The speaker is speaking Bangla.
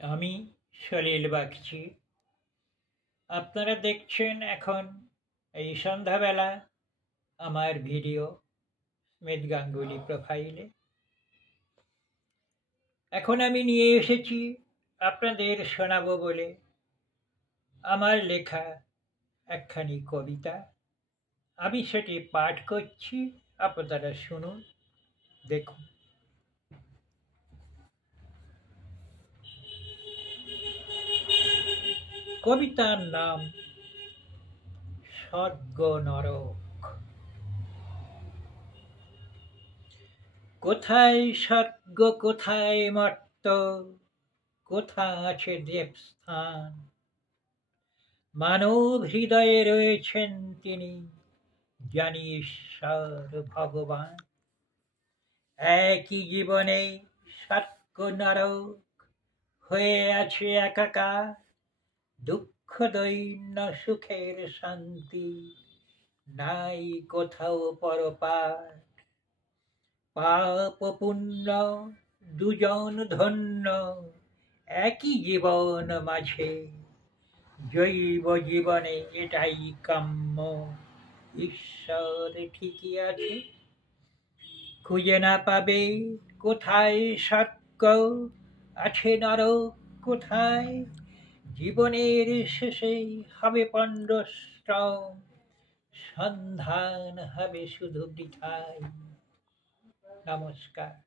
আমি সলিল বাগচি। আপনারা দেখছেন এখন এই সন্ধ্যাবেলা আমার ভিডিও স্মিথ গাঙ্গুলি প্রোফাইলে। এখন আমি নিয়ে এসেছি আপনাদের শোনাবো বলে আমার লেখা একখানি কবিতা। আমি সেটি পাঠ করছি, আপনারা শুনুন, দেখুন। কবিতার নাম স্বর্গ নরক। কোথায় স্বর্গ, কোথায় মর্ত, কোথা আছে দেবস্থান? মানব হৃদয়ে রয়েছেন তিনি, জানি ঈশ্বর ভগবান। একই জীবনে স্বর্গ নরক হয়ে আছে একাকার। দুঃখ দৈন্য সুখের শান্তি নাই কোথাও পরপার। পাপ পুণ্য দুজন ধন্য একই জীবন মাঝে। জৈব জীবনে এটাই কাম্য, ঈশ্বর ঠিকই আছে। খুঁজে না পাবে কোথায় স্বর্গ, আছে নরক কোথায়। জীবনের শেষে হবে পণ্ডশ্রম, সন্ধান হবে শুধু বৃথায়। নমস্কার।